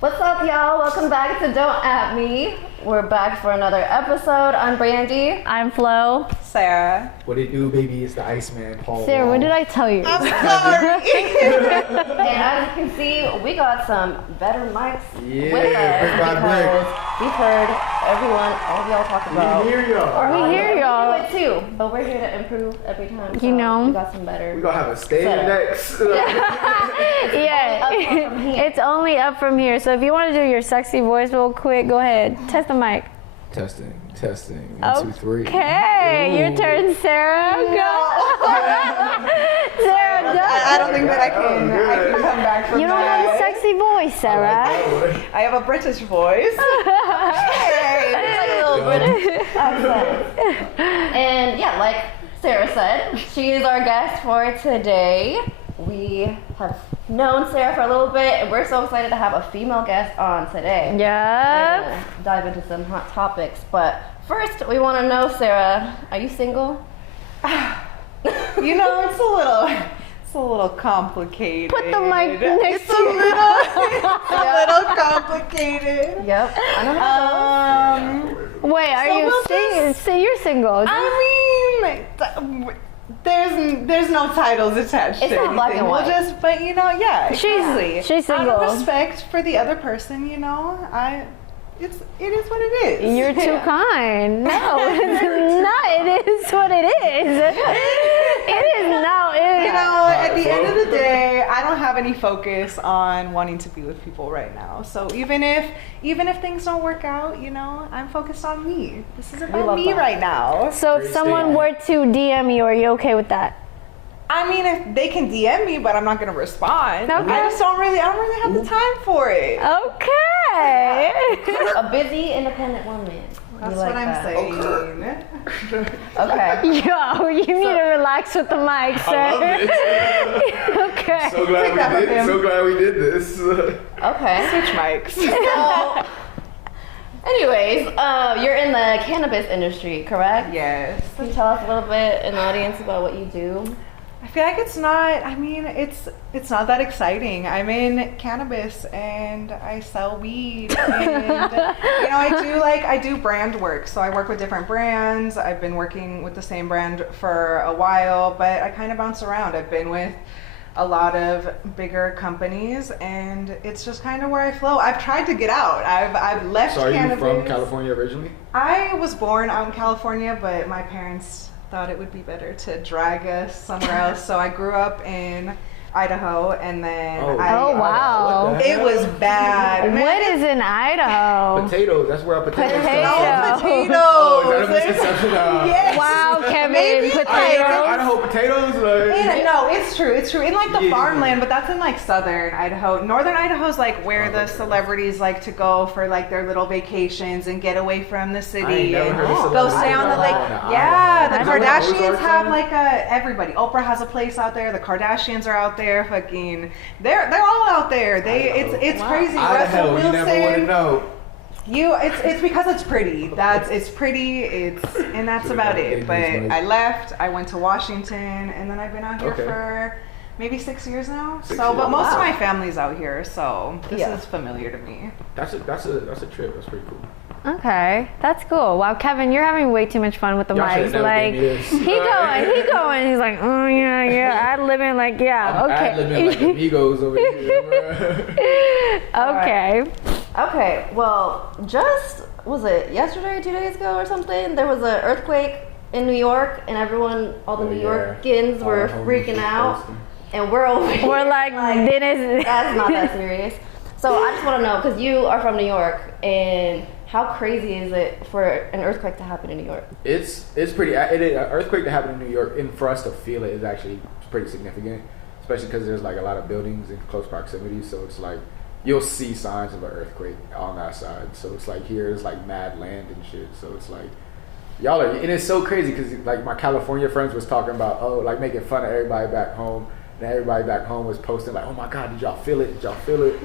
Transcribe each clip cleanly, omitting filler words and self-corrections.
What's up, y'all? Welcome back to Don't At Me. We're back for another episode. I'm Brandy. I'm Flo. Sarah. What it do, baby? It's the Iceman, Paul. Sarah, what did I tell you? I'm sorry. And as you can see, we got some better mics with us because we've heard everyone, all of y'all talk about. We hear y'all. We hear y'all. We do it too, but we're here to improve every time. So You know. we got some better. We gonna have a stadium next. Yeah, it's only up from here. So if you want to do your sexy voice real quick, go ahead. Test the mic. Testing. 1, 2, 3. Okay, your turn, Sarah. Go. Sarah, go. I don't think that I can come back from You don't that. have a sexy voice, Sarah. I have a British voice. It's like a little British accent. And yeah, like Sarah said, she is our guest for today. We have known Sarah for a little bit, and we're so excited to have a female guest on today. Yep. We're gonna dive into some hot topics, but first we want to know, Sarah, are you single? You know, it's a little complicated. Put the mic next to you. It's a little complicated. Yep. I know how to Wait, are So you we'll single? Say you're single. There's no titles attached It's to not anything. black and white. We'll just, but you know, yeah, exactly. she's Out single. of respect for the other person, you know, it is what it is. You're too kind. No, it's not. It is what it is. It is now. You know, at the end of the day, I don't have any focus on wanting to be with people right now. So even if things don't work out, you know, I'm focused on me. This is about love me that. right now. So if Great someone were statement. to DM you, are you okay with that? I mean, if they can DM me, but I'm not gonna respond. Okay. I don't really have the time for it. Okay. A busy, independent woman. That's You like what I'm that. saying. Okay. Yo, you need to relax with the mic, sir. I love it. Okay. So glad we did this. Okay. Switch mics. So, anyways, you're in the cannabis industry, correct? Yes. Can you tell us a little bit in the audience about what you do? I feel like it's not not that exciting. I'm in cannabis and I sell weed and you know, I do brand work. So I work with different brands. I've been working with the same brand for a while, but I kind of bounce around. I've been with a lot of bigger companies and it's just kind of where I flow. I've tried to get out. I've left So are you cannabis. from California originally? I was born out in California, but my parents thought it would be better to drag us somewhere else. So I grew up in Idaho, and then Oh, wow. What the it hell? was bad. Man. What is in Idaho? Potatoes. That's where our potatoes Potato. come from. Potatoes. Oh, is that a misconception? Yes. Wow, Kevyn, Maybe potatoes. Idaho potatoes? No, it's true. It's true. In like the Yeah. farmland, but that's in like southern Idaho. Northern Idaho is like where the celebrities like to go for like their little vacations and get away from the city never and heard of go celebrities stay on the going lake. on to Yeah, the Idaho. Is that what Kardashians Ozarks have are? like everybody. Oprah has a place out there. The Kardashians are out there. Fucking, they're all out there. It's crazy. Idaho, Russell you never would have Wilson. known. It's because it's pretty. It's pretty. And that's about it. But I left. I went to Washington, and then I've been out here for maybe 6 years now. 6 But years. most of Wow. my family's out here, so this Yeah. is familiar to me. That's a trip. That's pretty cool. Okay, that's cool. Wow, Kevyn, you're having way too much fun with the Y'all mics. should've never Like, gave me this. he going. He's like, oh yeah, I living like, yeah, Ad-libbing like okay. amigos over here. Okay. Okay, well, was it yesterday, 2 days ago or something? There was an earthquake in New York, and all the Oh, New yeah. Yorkers were All the homies freaking was out, posting. and we're over here. We're like, Dennis. That's not that serious. So I just want to know, because you are from New York, and how crazy is it for an earthquake to happen in New York? It's pretty. An earthquake that happened in New York, and for us to feel it is actually pretty significant, especially because there's like a lot of buildings in close proximity. So it's like you'll see signs of an earthquake on that side. So it's like here is like mad land and shit. So it's like y'all are, and it's so crazy because like my California friends was talking about like making fun of everybody back home, and everybody back home was posting like, oh my god, did y'all feel it? Did y'all feel it?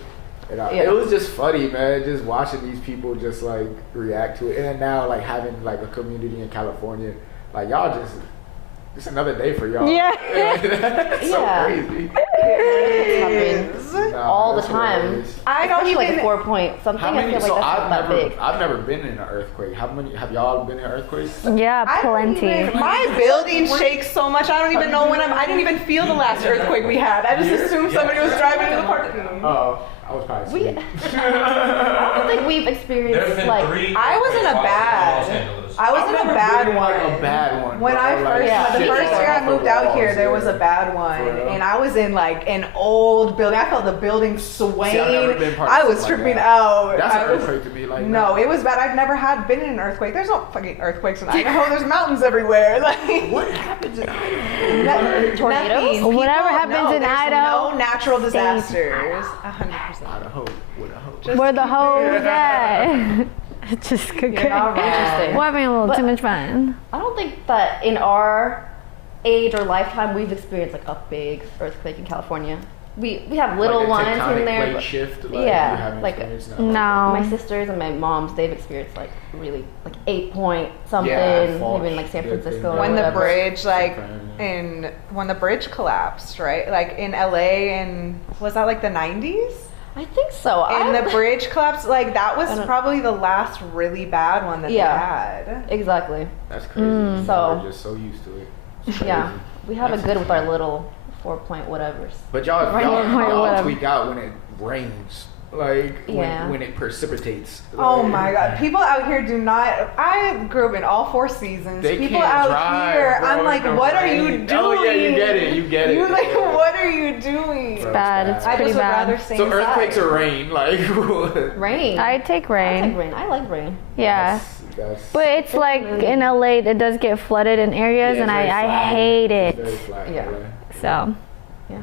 And it was just funny, man, just watching these people just like react to it. And then now like having like a community in California, like y'all just It's another day for y'all. Yeah. That's so crazy. It's happening all the that's time. hilarious. I don't Especially even. like 4 point something. How many? I feel So like that's not that big. I've never been in an earthquake. How many? Have y'all been in earthquakes? Yeah, I don't plenty. even- my building shakes so much. I don't even know when I didn't even feel the last earthquake we had. I just assumed somebody was driving in the parking lot. Oh, I was probably asleep. I don't think we've There's experienced been like. 3. I was in a Los bad. Angeles. I was in a bad one. Like a bad one. When bro. I Like, first, the shit first fell year I off the moved out here, walls, there was a yeah. bad one, For real? and I was in like an old building. I felt the building swaying. See, I've never been part of I was something like tripping that. out. That's I an was- earthquake to me. Like No, it was bad. I've never been in an earthquake. There's no fucking earthquakes in Idaho. There's mountains everywhere. Like What happens in Idaho? Tornadoes? Whatever happens in there's Idaho, no natural stays disasters. 100%. Idaho with a hoe. where the hoes at. Just cooking. Yeah, Interesting. We're having a little But- too much fun. I don't think that in our age or lifetime we've experienced like a big earthquake in California. We have little Like a ones tectonic in there. plate but shift. Like, yeah, you haven't like- experienced nothing No. my sisters and my moms, they've experienced like really like 8 point something, Yeah, fault. even like San Yeah, Francisco. been or When the whatever. bridge, like, Yeah. when the bridge collapsed, right? Like in LA, and was that like the 90s? I think so. And the bridge collapsed, like that was I don't- probably the last really bad one that Yeah. they had. Exactly. That's crazy. So- We're just so used to it. It's Yeah, crazy. we have That's it good with our insane. little 4 point whatevers. But y'all, Right, y'all whatever. tweak out when it rains. Like Yeah. when it precipitates. Oh Like, my god, people out here do not. I grew up in all 4 seasons. They People can't out drive, here, bro, I'm like, in the what are you rain. doing? Oh yeah, you get it. You get it. You're like, Yeah. what are you doing? Bro, Bad. It's I pretty just would bad. rather stay So inside. earthquakes or rain, like Rain. I take I rain. like rain. I like rain. Yeah. That's, But it's like in LA, it does get flooded in areas, yeah, and it's very I flat. hate It's it. very flat, Yeah. So, Yeah.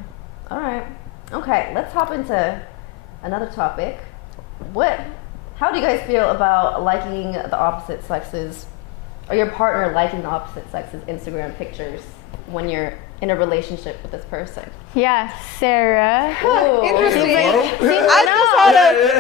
All right. Okay, let's hop into another topic. How do you guys feel about liking the opposite sexes, or your partner liking the opposite sex's Instagram pictures when you're in a relationship with this person? yeah, Sarah. Interesting. No.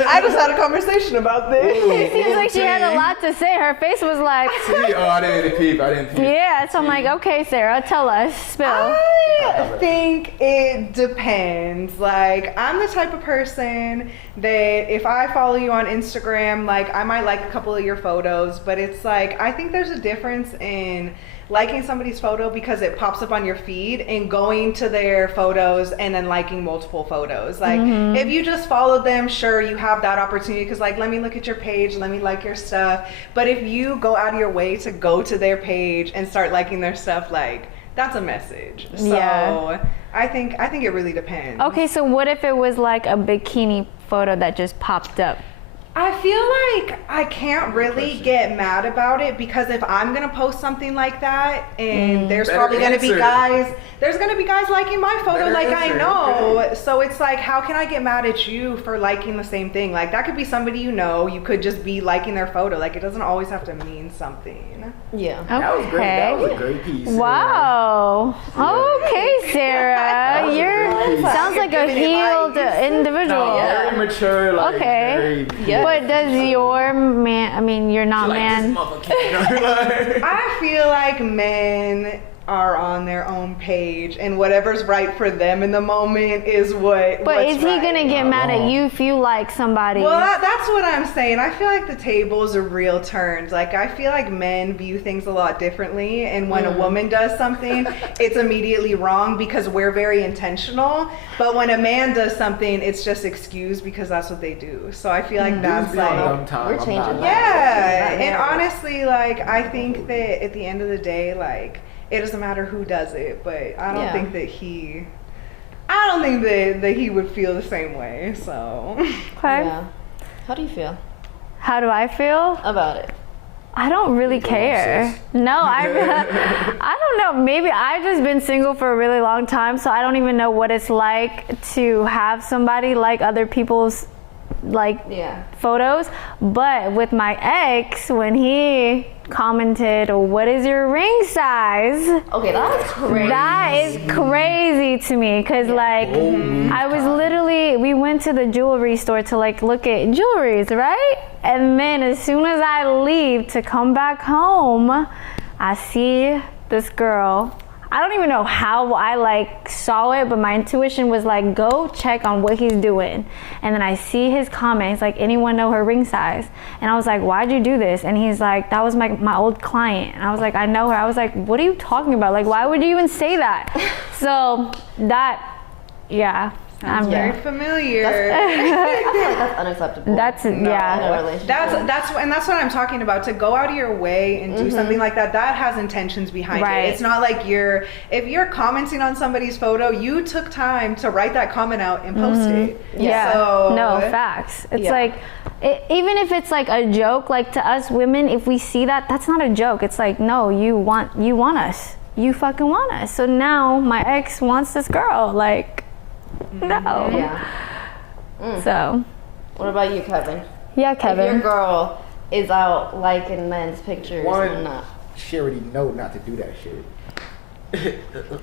I just had a conversation about this. It seems like she had a lot to say. Her face was like, See, I didn't peep. I didn't peep. yeah. So I'm like, okay, Sarah, tell us, spill. I think it depends. Like, I'm the type of person that if I follow you on Instagram, like, I might like a couple of your photos, but it's like, I think there's a difference in liking somebody's photo because it pops up on your feed and going to their photos and then liking multiple photos. Like, if you just followed them, sure, you have that opportunity because, like, let me look at your page, let me like your stuff. But if you go out of your way to go to their page and start liking their stuff, like, that's a message. So Yeah. I think it really depends. Okay, so what if it was like a bikini photo that just popped up? I feel like I can't really get mad about it because if I'm gonna post something like that and there's Better probably gonna be answer. guys liking my photo, Better like I answer. know. So it's like, how can I get mad at you for liking the same thing? Like, that could be somebody you know. You could just be liking their photo. Like, it doesn't always have to mean something. Yeah. That was great. That was a great piece. Wow. Okay, Sarah. That was a You're great piece. sounds like a Giving healed advice. individual. No, very mature. Like, Okay. Very, Yeah. But does your man? I mean, you're not like man. this motherfucker. Like- I feel like men are on their own page and whatever's right for them in the moment is But what's is he right. gonna get mad at you if you like somebody? Well, that's what I'm saying. I feel like the tables are real turned. Like, I feel like men view things a lot differently, and when a woman does something, it's immediately wrong because we're very intentional. But when a man does something, it's just excused because that's what they do. So I feel like that's Be on like, dumb time. We're I'm changing not- that. yeah. And honestly, like, I think that at the end of the day, like, it doesn't matter who does it, but I don't Yeah. think that he would feel the same way. So. Okay. Yeah. How do you feel How do I feel? about it? I don't really care. sis. No, I don't know. Maybe I've just been single for a really long time, so I don't even know what it's like to have somebody like other people's Yeah. photos. But with my ex, when he commented, "What is your ring size?" Okay, that's crazy. That is crazy to me because like I was literally, we went to the jewelry store to like look at jewelries, right? And then as soon as I leave to come back home, I see this girl. I don't even know how I like saw it, but my intuition was like, go check on what he's doing. And then I see his comments like, anyone know her ring size? And I was like, why'd you do this? And he's like, that was my old client. And I was like, I know her. I was like, what are you talking about? Like, why would you even say that? So that, yeah. Sounds very familiar. I feel like that's unacceptable. That's in a relationship. That's what I'm talking about. To go out of your way and do something like that, that has intentions behind it. It's not like if you're commenting on somebody's photo, you took time to write that comment out and post it. Yeah. So, no, facts. It's like, even if it's like a joke, like to us women, if we see that, that's not a joke. It's like, no, you want us. You fucking want us. So now my ex wants this girl. Like, no. Yeah. So. What about you, Kevyn? Yeah, Kevyn. If your girl is out liking men's pictures and not. She already know not to do that shit.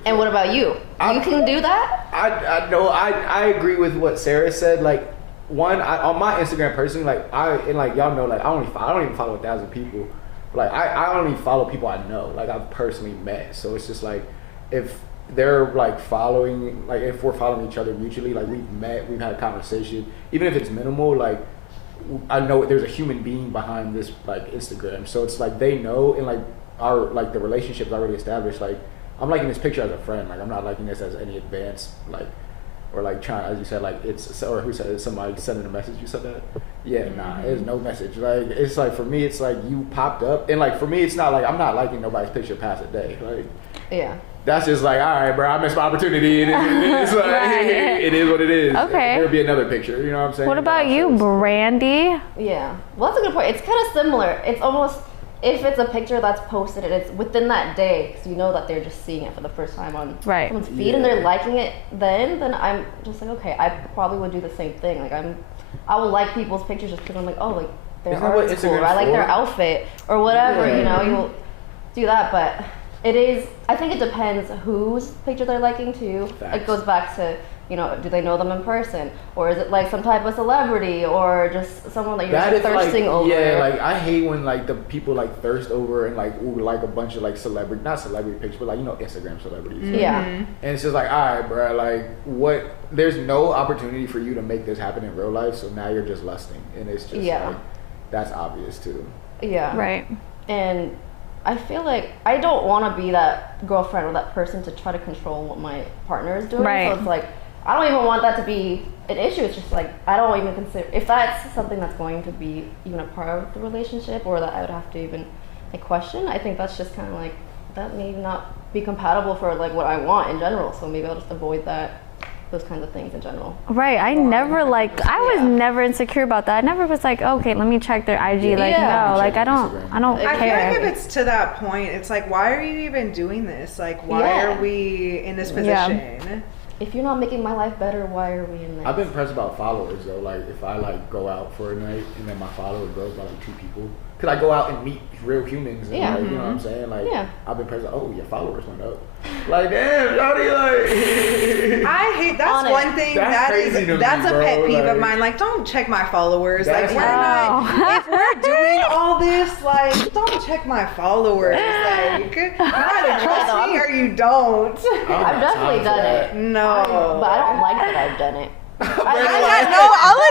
And what about you? You can do that? I know. I agree with what Sarah said. Like, on my Instagram personally, like y'all know, like I don't even follow 1,000 people. Like I only follow people I know, like I've personally met. So it's just like, if they're like following, like if we're following each other mutually, like we've met, we've had a conversation, even if it's minimal, like I know there's a human being behind this like Instagram. So it's like they know, and like the relationship's already established. Like I'm liking this picture as a friend. Like I'm not liking this as any advanced, like, or like trying, as you said, like it's, or who said it? Somebody sending a message. You said that? Yeah, nah, there's no message. Like it's like, for me, it's like you popped up, and like for me, it's not like I'm not liking nobody's picture past a day. Like, yeah, that's just like, all right, bro, I missed my opportunity. It's like it is what it is. Okay, there'll be another picture. You know what I'm saying? What about you, Brandy? Yeah, well, that's a good point. It's kind of similar. It's almost, if it's a picture that's posted and it's within that day, because you know that they're just seeing it for the first time on someone's feed, and they're liking it, then I'm just like, okay, I probably would do the same thing. Like I will like people's pictures just because I'm like, oh, like their art's cool, or I like their outfit or whatever. You know, you'll do that, but it is. I think it depends whose picture they're liking too. Facts. It goes back to, you know, do they know them in person, or is it like some type of celebrity, or just someone that you're just thirsting over? Yeah, like I hate when like the people like thirst over and like like a bunch of like celebrity, not celebrity pictures, but like, you know, Instagram celebrities. Yeah. And it's just like, all right, bro, like what? There's no opportunity for you to make this happen in real life, so now you're just lusting, and it's just like, that's obvious too. Yeah. Right. And I feel like I don't want to be that girlfriend or that person to try to control what my partner is doing. Right. So it's like, I don't even want that to be an issue. It's just like, I don't even consider, if that's something that's going to be even a part of the relationship, or that I would have to even like question, I think that's just kind of like, that may not be compatible for like what I want in general. So maybe I'll just avoid those kinds of things in general. Right. I never like, I was never insecure about that. I never was like, okay, let me check their IG. Like, no, like I don't care. I feel like if it's to that point, it's like, why are you even doing this? Like, why are we in this position? Yeah. If you're not making my life better, why are we in this? I've been impressed about followers though. Like if I like go out for a night and then my follower grows by like 2 people, because I go out and meet real humans and like, you know what I'm saying? Like I've been impressed. Oh, your followers went up. Like damn, shawty, like. I hate that's one thing that's a pet peeve of mine. Like, don't check my followers. Like, we're not. If we're doing all this, like, don't check my followers. Like, you either trust me or you don't. I've definitely done it. No, but I don't like that I've done it. I'll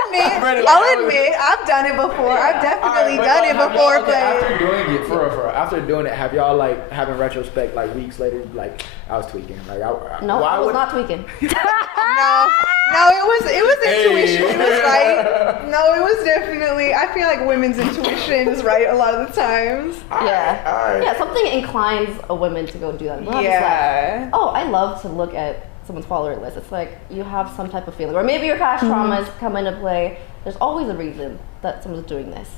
admit, I've done it before. I've definitely done it before. But after doing it, after doing it, have y'all like having retrospect like weeks later, like I was tweaking? Like I was not tweaking. No, it was intuition. It was right. No, it was definitely. I feel like women's intuition is right a lot of the times. Yeah, something inclines a woman to go do that. Like, oh, I love to look at someone's follower list. It's like you have some type of feeling, or maybe your past traumas come into play. There's always a reason that someone's doing this.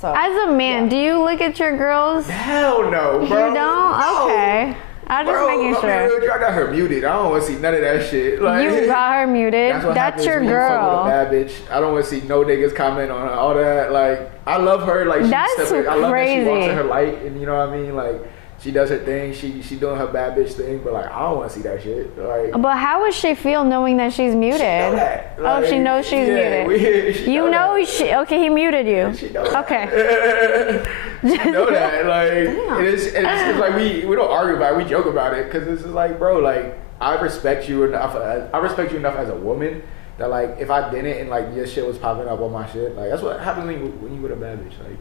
So, as a man, do you look at your girls? Hell no, bro. You don't? No. Okay. I'm just making sure. I got her muted. I don't want to see none of that shit. Like, you got her muted. That's your girl. Bad bitch. I don't want to see no niggas comment on all that. Like, I love her. Like, that's crazy. I love that she walks in her light, and you know what I mean. Like, she does her thing. She doing her bad bitch thing. But like, I don't want to see that shit. Like, But how would she feel knowing that she's muted? she know that. Oh, she knows she's muted. She You know that. she. Okay, he muted you. She know that. Okay. She know that. Like, it's like we don't argue about it. We joke about it because it's just like, bro, like, I respect you enough. I respect you enough as a woman that, like, if I didn't and like your shit was popping up on my shit, like, that's what happens when you with a bad bitch. Like,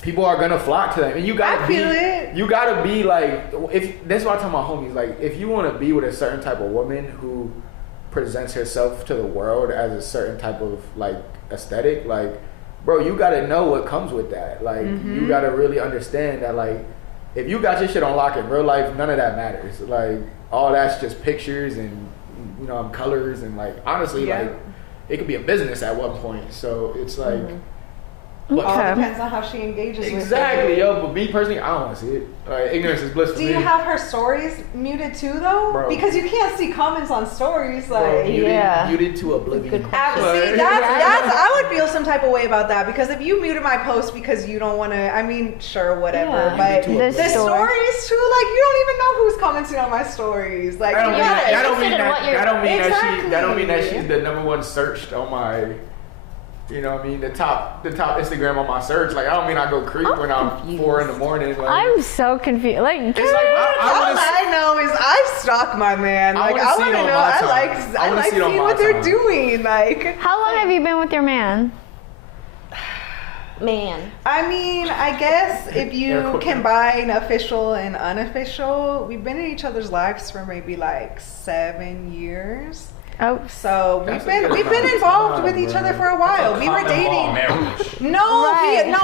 people are gonna flock to them, and you gotta You gotta be like, if that's why I tell my homies, like, if you want to be with a certain type of woman who presents herself to the world as a certain type of like aesthetic, like, bro, you gotta know what comes with that. Like, you gotta really understand that, like, if you got your shit on lock in real life, none of that matters. Like, all that's just pictures and, you know, colors and, like, honestly, like, it could be a business at one point. So it's like, But all depends on how she engages exactly, with it. yo. But me personally, I don't want to see it. Like, ignorance is bliss for me. Do you have her stories muted too, though? Bro. Because you can't see comments on stories. Like, Bro, muted to oblivion. See, that's I would feel some type of way about that, because if you muted my post because you don't want to, I mean, sure, whatever. But the stories too, like, you don't even know who's commenting on my stories. Like, that don't mean that she's the number one searched on my. You know what I mean? The top Instagram on my search. Like, I don't mean I go creep when I'm 4 in the morning. Like, I'm so confused. Like, it's like all I know is I stalk my man. Like, I want to know. I like seeing what they're doing. Like, how long have you been with your man? Man. I mean, I guess if you combine official and unofficial, we've been in each other's lives for maybe like 7 years. Oh, so we've been involved with each other for a while. We were dating. No,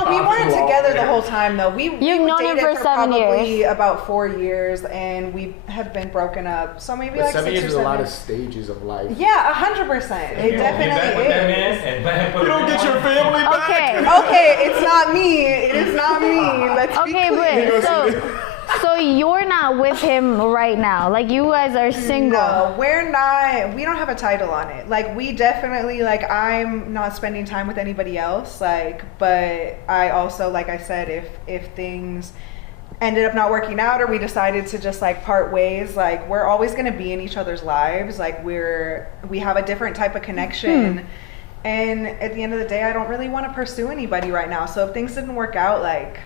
we weren't together the whole time though. We known him for 7 probably years. about 4 years, and we have been broken up. So maybe like 7 years 6 is or a lot 7. of stages of life. Yeah, 100%. It definitely is. You don't get your family back. Okay, it's not me. It is not me. Let's be clear. But so you're not with him right now. Like, you guys are single. No, we're not. We don't have a title on it. Like, we definitely, like, I'm not spending time with anybody else. Like, but I also, like I said, if things ended up not working out or we decided to just like part ways, like, we're always going to be in each other's lives. Like, we have a different type of connection. And at the end of the day, I don't really want to pursue anybody right now. So if things didn't work out, like,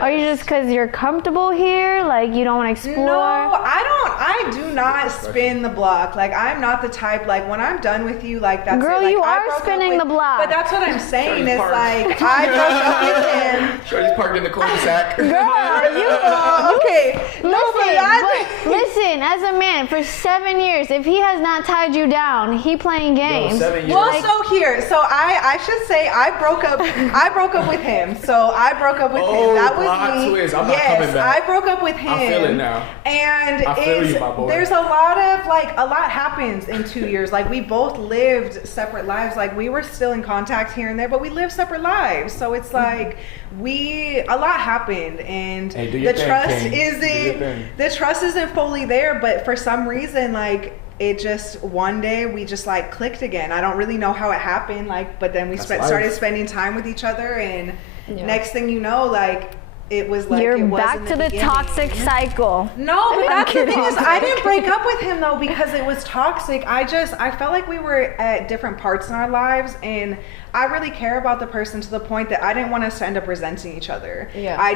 are you just because you're comfortable here? Like, you don't want to explore? No, I do not spin the block. Like, I'm not the type, like, when I'm done with you, like, that's Girl, it. Like, you are spinning the block. But that's what I'm saying is, like, I broke up with him. Shorty's parked in the cul-de-sac. Girl, okay. Listen, as a man, for 7 years, if he has not tied you down, he playing games. 7 years. Well, so I should say I broke up with him. So I broke up with him. That was me. Twist. I'm not coming back. I broke up with him. I feel it now. And I feel you, my boy. There's a lot happens in 2 years. Like, we both lived separate lives. Like, we were still in contact here and there, but we lived separate lives. So it's like a lot happened, and the trust isn't fully there. But for some reason, like, it just one day we just like clicked again. I don't really know how it happened. Like, but then we started spending time with each other, and next thing you know, like, it was like you're back to the toxic cycle. No, but that's the thing is, I didn't break up with him though because it was toxic. I felt like we were at different parts in our lives, and I really care about the person to the point that I didn't want us to end up resenting each other. Yeah, I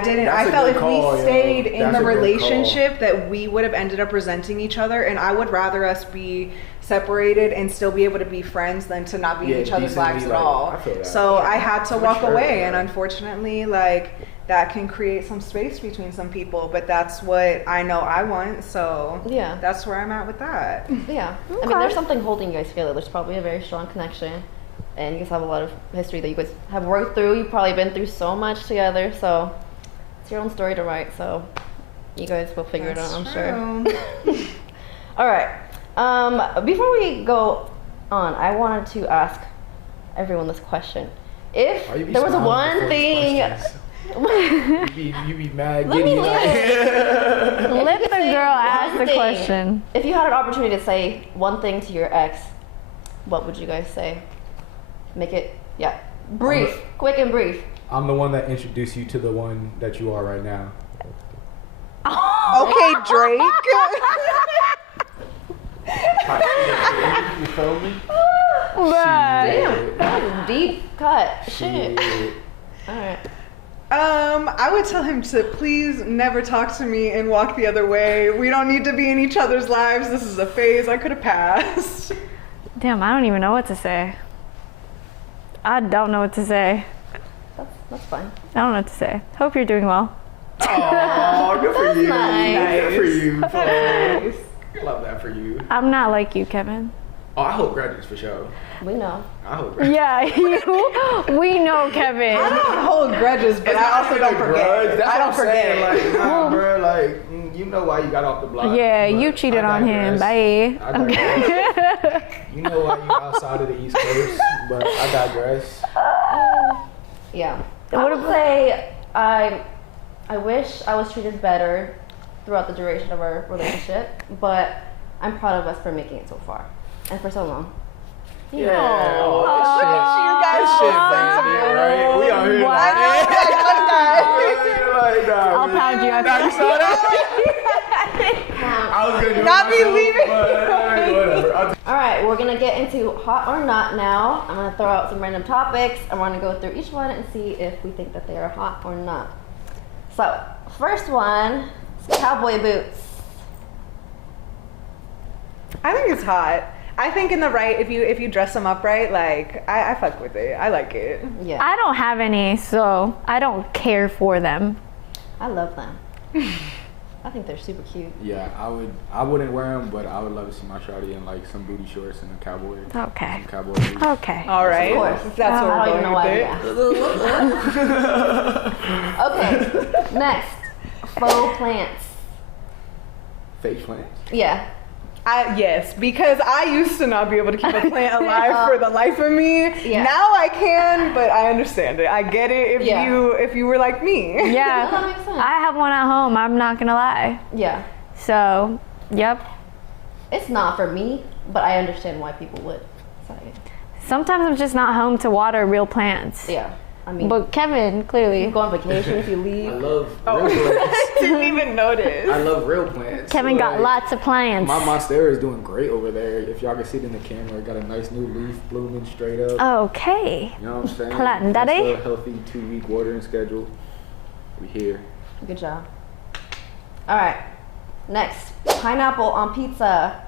felt if we stayed in the relationship that we would have ended up resenting each other, and I would rather us be separated and still be able to be friends than to not be in each other's lives at all. So I had to walk away, and unfortunately, like, that can create some space between some people, but that's what I know I want, so that's where I'm at with that. Yeah. Okay. I mean, there's something holding you guys together. There's probably a very strong connection, and you guys have a lot of history that you guys have worked through. You've probably been through so much together, so it's your own story to write, so you guys will figure it out, I'm sure. All right. Before we go on, I wanted to ask everyone this question. If there was one thing... you be mad. Let the girl ask the question. If you had an opportunity to say one thing to your ex, what would you guys say? Make it, brief, quick and brief. I'm the one that introduced you to the one that you are right now. Okay, Drake. You feel me? Damn, that was a deep cut. Shit. All right. I would tell him to please never talk to me and walk the other way. We don't need to be in each other's lives. This is a phase I could have passed. Damn, I don't even know what to say. I don't know what to say. That's fine. I don't know what to say. Hope you're doing well. Oh, good for you. nice. Good for you. Florence. Love that for you. I'm not like you, Kevin. Oh, I hold grudges for sure. We know. I hold grudges. Yeah, we know, Kevin. I don't hold grudges, but I also don't forget. That's I don't what I'm saying. forget. Like, nah, bro, like, you know why you got off the block. Yeah, but you cheated I on him. digress. Bye. I digress. You know why you outside of the East Coast, but I digress. Yeah. I would say I wish I was treated better throughout the duration of our relationship, but I'm proud of us for making it so far and for so long. Yeah. Look Oh, at you guys. shit, baby, right? We are here like, I'll pound you. Nah, you saw that? I was gonna do Not it me myself, leaving. but whatever. All right, we're gonna get into hot or not now. I'm gonna throw out some random topics. I'm gonna go through each one and see if we think that they are hot or not. So, first one is cowboy boots. I think it's hot. I think in the right, if you dress them up right, like I fuck with it. I like it. Yeah, I don't have any, so I don't care for them. I love them. I think they're super cute. Yeah, I wouldn't wear them, but I would love to see my shawty in like some booty shorts and a cowboy. Okay. Some cowboy boots. Okay. All right. Of course. That's what I we're don't even know going why with we it. asked. Okay, next, faux plants. Fake plants. Yeah. Yes, because I used to not be able to keep a plant alive for the life of me. Yeah. Now I can, but I understand it. I get it if you were like me. Yeah. That makes sense. I have one at home, I'm not gonna lie. Yeah. So, yep. It's not for me, but I understand why people would. So, Sometimes I'm just not home to water real plants. yeah. I mean, But Kevin, you clearly. go on vacation if you I leave. love real plants. I didn't even notice. I love real plants. Kevin got Like, lots of plants. My monstera is doing great over there. If y'all can see it in the camera, it got a nice new leaf blooming straight up. Okay. You know what I'm saying? Plant Nice daddy. little healthy 2-week watering schedule. We here. Good job. All right. Next, pineapple on pizza.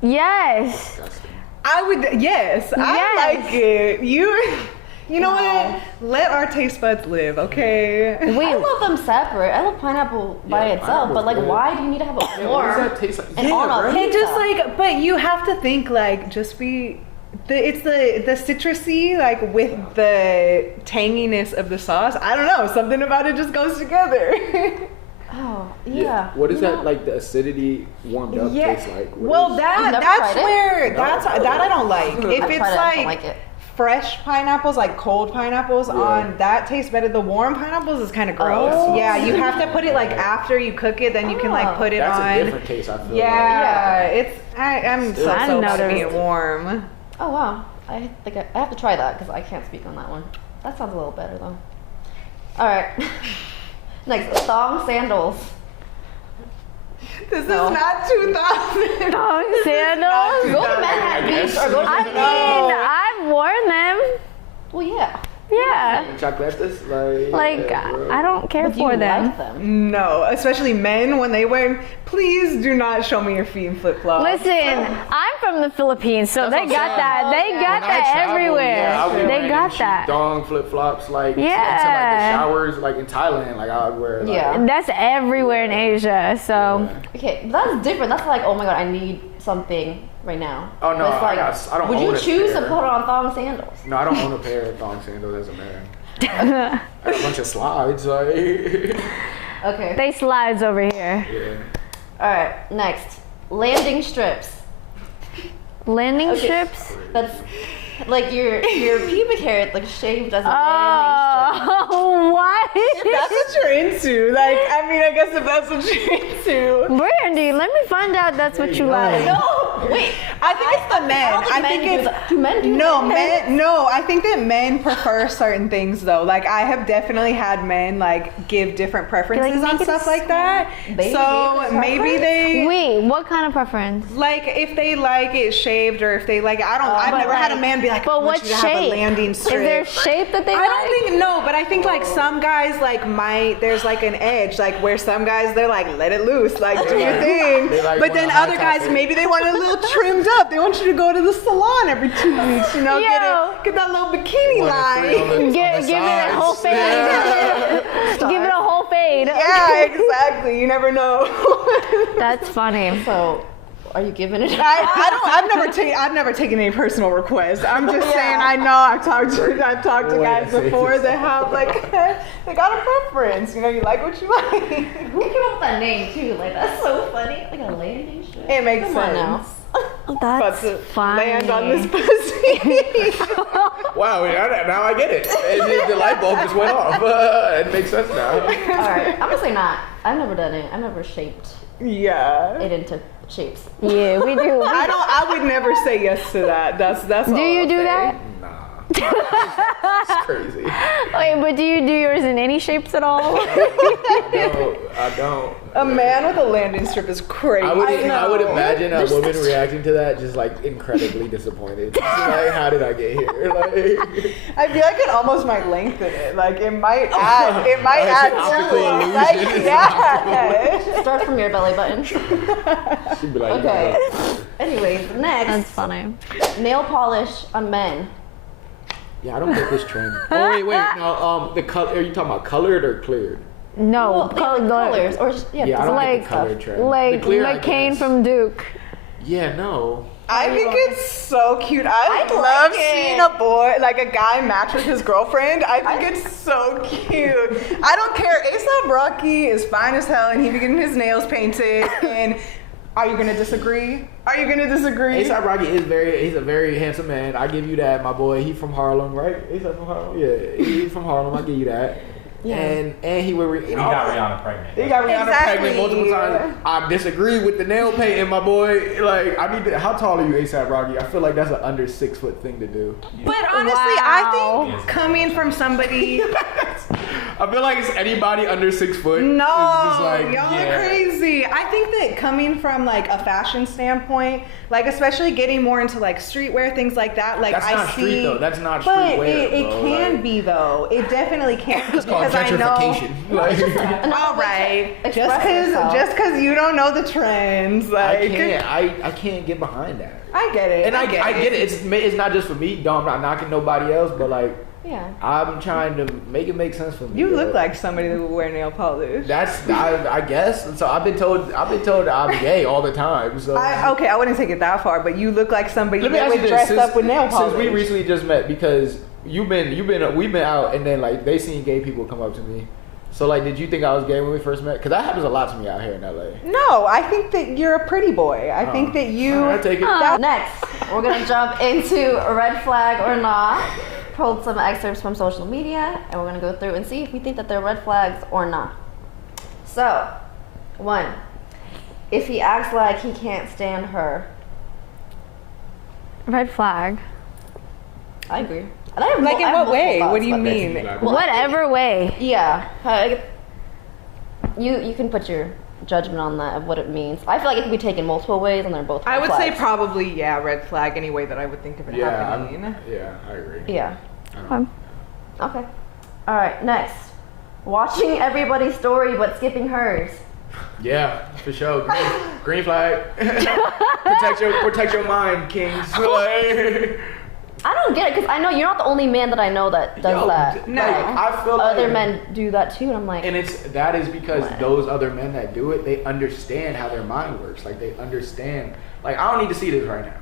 Yes. Disgusting. I would, yes, I Yes. like it. You know what? Let our taste buds live, okay? I love them separate. I love pineapple by Yeah, itself, but like, pineapple's good. why do you need to have a Yeah, what does form? that taste like? And on a right? It just like, but you have to think like, just be. It's the citrusy like with the tanginess of the sauce. I don't know, something about it just goes together. Oh, yeah. What is You that know- like the acidity warmed up Yeah. taste like? What Well, is- You've never that's tried it? where No. that I don't like. If I've it's tried it, I don't like like it. fresh pineapples, like cold pineapples, Yeah. on that tastes better. The warm pineapples is kind of gross. Oh. Yeah, you have to put it like after you cook it, then you can like Oh. put it That's on. a different taste, I feel Yeah, it's I'm Still. so I so didn't about know there being was- warm. Oh, wow. I think I have to try that because I can't speak on that one. That sounds a little better, though. All right. Next, thong sandals. This No. is not 2000. Dog sandals? Go to Manhattan Beach or go to I mean, I've worn them. Well, yeah. Yeah. Chocolates, Like, yeah, bro. I don't care But do for you them. like them? No, especially men when they wear. Please do not show me your feet in flip flops. Listen, I'm from the Philippines, so That's they what I'm got saying. that. They Okay. got When I that travel, everywhere. yeah, I'll be They wearing got them that. Dong flip flops, like to like Yeah. the showers, like in Thailand, like I would wear. Like, Yeah. That's everywhere in Asia. So Okay, that's different. That's like, oh my god, I need something right now. Oh, no, But it's like, I don't would you own a choose to pair. put on thong sandals? No, I don't own a pair of thong sandals as a man. I got a bunch of slides, like. Okay. they slides over here. Yeah. All right. Next, landing strips. Landing Okay. strips? That's like your pubic hair, like shaved as a landing strip. Oh, what? That's what you're into. Like, I mean, I guess if that's what you're into. Brandy, let me find out that's what you like. No, Wait. I think it's the men. I think it's do men do no that? men. No, I think that men prefer certain things though. Like I have definitely had men like give different preferences on stuff like that. So maybe they Wait, what kind of preference? like if they like it shaved or if they like I've never had a man be like, but I want what you to have a shape? landing strip. Is there shape that they I like? don't think no, but I think like some guys like there's like an edge, like where some guys they're like let it loose, like do your thing. But then other guys maybe they want it a little trimmed up. They want you to go to the salon every 2 weeks, you know, get that little bikini line. Give it a whole fade. Give it a whole fade. Yeah, exactly. You never know. That's funny. So, are you giving it? I've never taken any personal requests. I'm just saying I know I've talked to guys before that have like they got a preference. You know, you like what you like. Who came up with that name too? Like that's so funny. Like a landing strip. It makes Come on now. sense. That's To funny. land on this pussy. Wow, now I get it. The light bulb just went off. It makes sense now. All right, I'm gonna say not. I've never done it. I've never shaped Yeah. it into shapes. Yeah, we do. I would never say yes to that. That's Do all you I'll do say. that? Nah. It's crazy. Wait, but do you do yours in any shapes at all? I don't. A man with a landing strip is crazy. I would imagine a woman reacting to that just like incredibly disappointed. Like, how did I get here? Like, I feel like it almost might lengthen it. Like it might add. It might add optical to it. illusion. Like, yeah. Start from your belly button. she'd be like, Okay. Anyways, next. That's funny. Nail polish on men. Yeah, I don't get this trend. Oh wait. Now, the color. Are you talking about colored or cleared? No, Well, colors or just, Yeah, I don't like- get the color trend. like the clear, I McCain guess. from Duke. Yeah, no. I think it's so cute. I like love it. seeing a boy, like a guy match with his girlfriend. I think it's so cute. I don't care. A$AP Rocky is fine as hell and he be getting his nails painted. And are you gonna disagree? Are you gonna disagree? A$AP Rocky he's a very handsome man. I give you that, my boy. He from Harlem, right? A$AP from Harlem? Yeah, he's from Harlem. I give you that. Yeah. And he would. He got Rihanna pregnant. He got Rihanna Exactly. pregnant multiple times. I disagree with the nail painting, my boy. Like, I need to. How tall are you, A$AP Rocky? I feel like that's an under 6 foot thing to do. But honestly, Wow. I think coming from somebody, I feel like it's anybody under 6 foot. no, is just like, y'all yeah. are crazy. I think that coming from like a fashion standpoint, like especially getting more into like streetwear, things like that, like That's I not see. street though. That's not But streetwear. it bro. can Like, be though. It definitely can be It's called because I know. gentrification. Like, All right, Express yourself. just because you don't know the trends, like I can't get behind that. I get it. And I get it. It's not just for me. I'm not knocking nobody else, but like Yeah. I'm trying to make it make sense for me. You yo. look like somebody that would wear nail polish. I guess. So I've been told I'm gay all the time. So Okay, I wouldn't take it that far, but you look like somebody let me that ask you would this: dress up with nail polish. Since we recently just met, because we've been out, and then like they seen gay people come up to me. So like, did you think I was gay when we first met? Because that happens a lot to me out here in LA. No, I think that you're a pretty boy. I think that you. I take it. Next, we're gonna jump into red flag or not. Pulled some excerpts from social media, and we're gonna go through and see if we think that they're red flags or not. So, 1, if he acts like he can't stand her. Red flag. I agree. And I have Like I in have what multiple way? thoughts What do you about this. mean? Well, Whatever way. Yeah, you can put your judgment on that of what it means. I feel like it can be taken multiple ways, and they're both. I red would say flags. probably red flag any way that I would think of it happening. Yeah, I agree. Yeah. I don't- Okay. All right. Next, watching everybody's story but skipping hers. Yeah, for sure. Green flag. protect your mind, kings. Like, I don't get it because I know you're not the only man that I know that does Yo, that. no, Like, I feel other like- men do that too, and I'm like, and that is because What? those other men that do it, they understand how their mind works. Like they understand. Like I don't need to see this right now.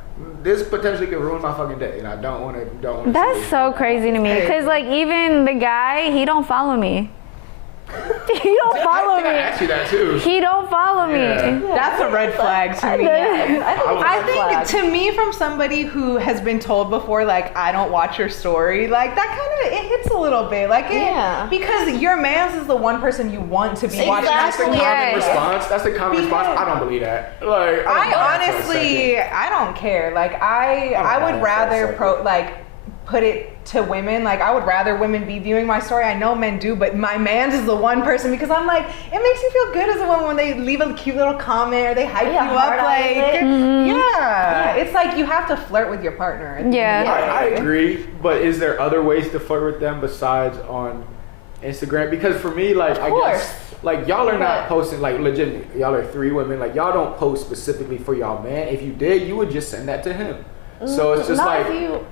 This potentially could ruin my fucking day, and I don't want to. That's so crazy to me. Cause like even the guy, he don't follow me. He don't follow I me. asked you that too. He don't follow me. Yeah. That's a red flag to me. I think I think to me, from somebody who has been told before, like, I don't watch your story, like that kind of, it hits a little bit, like, because your man's is the one person you want to be watching. That's the common Yes. response. That's the common response. I don't believe that. Like, I honestly, I don't care. Like, I would rather put it to women. Like, I would rather women be viewing my story. I know men do, but my man's is the one person, because I'm like, it makes me feel good as a woman when they leave a cute little comment or they hype you up. Like, it's like you have to flirt with your partner. Yeah. I agree, but is there other ways to flirt with them besides on Instagram? Because for me, like, I guess, like, y'all are not posting, like, legitimately, y'all are 3 women, like, y'all don't post specifically for y'all man. If you did, you would just send that to him. So it's just not like, if you.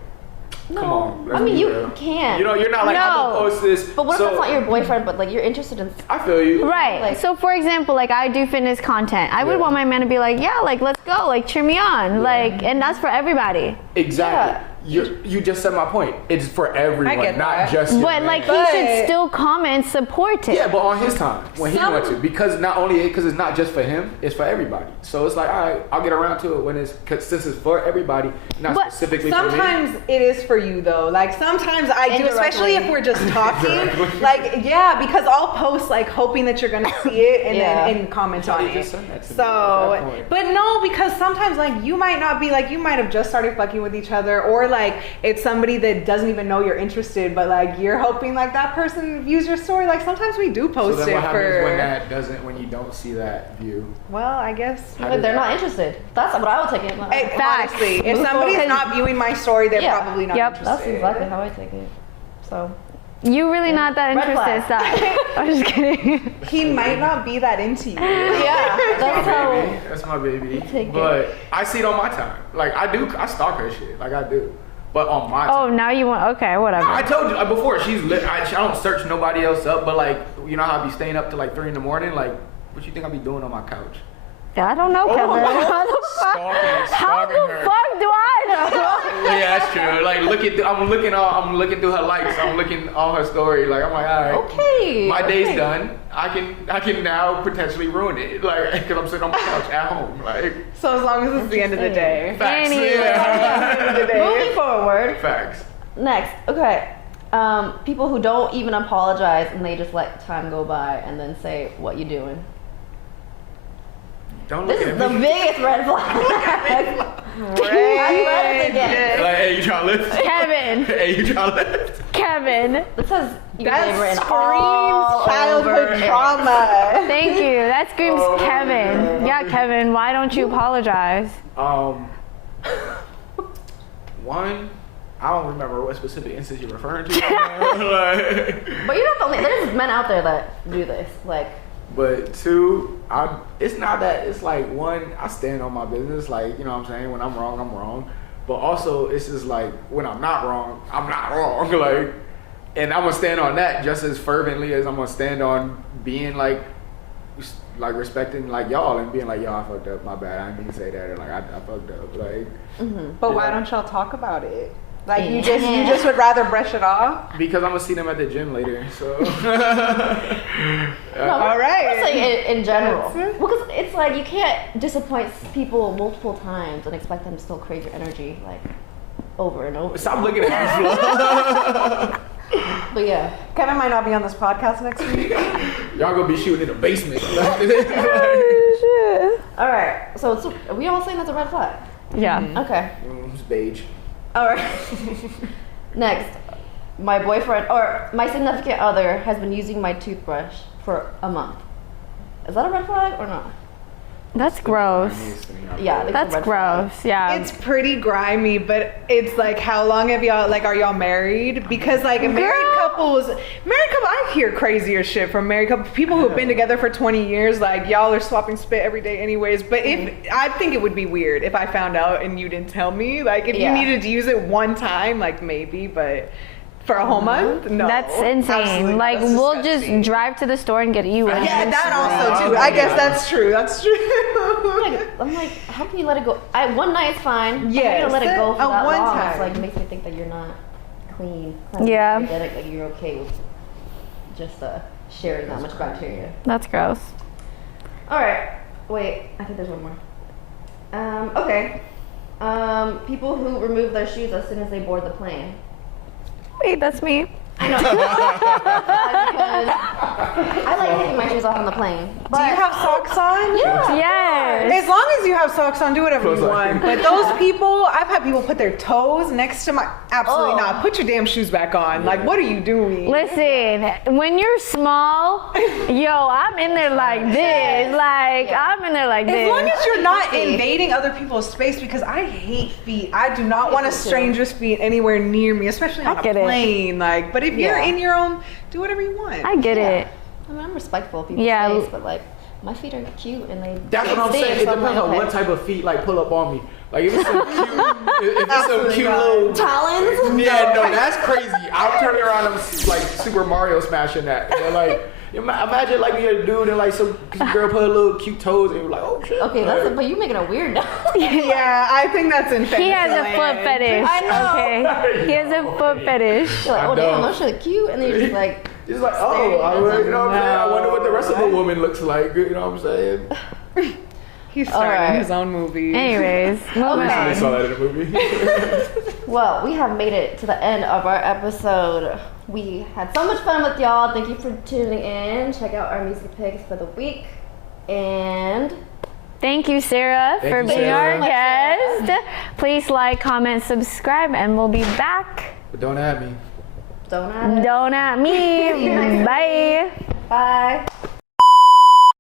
No, come on. I mean, you can. You know, you're not like, I'm gonna post this. But what if it's not your boyfriend, but like you're interested in? I feel you. Right. Like- so for example, like I do fitness content. I would want my man to be like, yeah, like let's go, like cheer me on, like, and that's for everybody. Exactly. You just said my point. It's for everyone, get not that. just your But man. like he should still comment, support it. Yeah, but on his time, when he wants to, because not only because it's not just for him, it's for everybody. So it's like, all right, I'll get around to it when it's, since it's for everybody, not But specifically for me. Sometimes it is for you though. Like sometimes I do, especially if we're just talking. Indirectly. Like because I'll post like hoping that you're gonna see it and then comment on You it. just send that to me at So, that point. but no, because sometimes like you might not be like, you might have just started fucking with each other, or like it's somebody that doesn't even know you're interested, but like you're hoping like that person views your story. Like sometimes we do So post then it what happens for. when you don't see that view? Well, I guess. How Like, they're not interested. That's what I would take it. Facts. Honestly, if Move somebody's forward. not viewing my story, they're Yeah. probably not Yep. interested. That's exactly how I take it. So You really not that Red interested, flag. stop. I'm just kidding. He might not be that into you. yeah, that's how. That's my baby. Take it. But I see it on my time. Like I stalk her shit. Like I do. But on my Oh, time. now you want? Okay, whatever. I told you before, she's lit. I don't search nobody else up, but like, you know how I be staying up till like 3 in the morning? Like, what you think I be doing on my couch? I don't know, Kevin. How the fuck? How Stalking the her. fuck do I know? Yeah, that's true. Like, I'm looking through her likes. I'm looking all her story. Like, I'm like, all right. Okay. My day's done. I can now potentially ruin it. Like, because I'm sitting on my couch at home. Like, So as long as it's the end of the day. facts. Anyway. Yeah. Moving forward. Facts. Next, okay. People who don't even apologize and they just let time go by and then say, "What you doing?" Don't look This is at the me. biggest red flag. I read it again. Like, hey, you trying to lift? Kevin. Hey, you trying to lift? Kevin. It says your That name written screams all childhood over it. trauma. Thank you. That screams Kevin. Yeah, Kevin. Why don't you apologize? One, I don't remember what specific instance you're referring to. Like, But you're not the only. There's men out there that do this. Like, but 2, it's not that. It's like, 1, I stand on my business. Like, you know what I'm saying? When I'm wrong, I'm wrong. But also, it's just like, when I'm not wrong, I'm not wrong. Like, and I'm gonna stand on that just as fervently as I'm gonna stand on being like respecting like y'all and being like, yo, I fucked up, my bad, I didn't mean to say that, or like I fucked up. Like, But why don't y'all talk about it? Like you just would rather brush it off? because I'm gonna see them at the gym later. So no, All right. I'm saying in general. That's it. Because it's like you can't disappoint people multiple times and expect them to still crave your energy like over and over. stop looking at me, Flo. But yeah. Kevin might not be on this podcast next week. Y'all gonna be shooting in the basement. All right. So are we all saying that's a red flag? Yeah. Okay. It's beige. All right. Next, my boyfriend or my significant other has been using my toothbrush for a month. Is that a red flag or not? That's gross. Yeah, I think it's a That's red flag. gross. Yeah. It's pretty grimy, but it's like, how long have y'all, like, are y'all married? Because like married couples, I hear crazier shit from married couples, people who've been together for 20 years, like y'all are swapping spit every day anyways. But if, I think it would be weird if I found out and you didn't tell me, like if you needed to use it one time, like maybe, but for a whole month? No. That's Absolutely insane. not. Like That's we'll disgusting. just drive to the store and get you one. Yeah, that also too. I guess that's true. That's true. I'm like, how can you let it go? One night's fine. Yes. How can you let it go for that One long? time. It's like, it makes me think that you're not clean. Yeah. Energetic, like you're okay with just sharing that much bacteria. That's gross. All right. Wait, I think there's one more. Okay. People who remove their shoes as soon as they board the plane. Wait, that's me. I know. Because I like taking my shoes off on the plane. But Do you have socks on? Yeah. Yes. As long as you have socks on, do whatever you Close want. eye. But those people, I've had people put their toes next to my. Absolutely Oh. not. Put your damn shoes back on. Like, what are you doing? Listen, when you're small, yo, I'm in there like this. Like, I'm in there like As this. long as you're not invading other people's space, because I hate feet. I do not want a stranger's feet anywhere near me, especially on a get it. plane. Like, but if you're Yeah. in your own, do whatever you want. I get it. I mean, I'm respectful of people's Yeah. space, but like, my feet are cute and they. That's what I'm stink, saying. It so I'm depends like, on okay. what type of feet like pull up on me. Like if it's some cute, if it's some Absolutely cute not. little. Talons. Yeah, no, that's crazy. I'll turn around and like Super Mario smashing that. And like, imagine like you're a dude and like some girl put her little cute toes and you're like, oh shit. Okay, that's but you making a weird now. Yeah, I think that's in He has a foot fetish. I know. Okay. He has a foot fetish. You're like, oh I damn, know. those shit cute, and then you're just like, It's like, Staring oh, at you know what I'm saying? I wonder what the rest of the No. woman looks like. You know what I'm saying? He's starting Alright. his own movie. Anyways, moving Okay. I on. saw that in a movie. well, we have made it to the end of our episode. We had so much fun with y'all. Thank you for tuning in. Check out our music picks for the week, and Thank you, Sarah, Thank for you, being Sarah. our guest. Please like, comment, subscribe, and we'll be back. But don't at me. don't have it. Don't at me. Bye. Bye.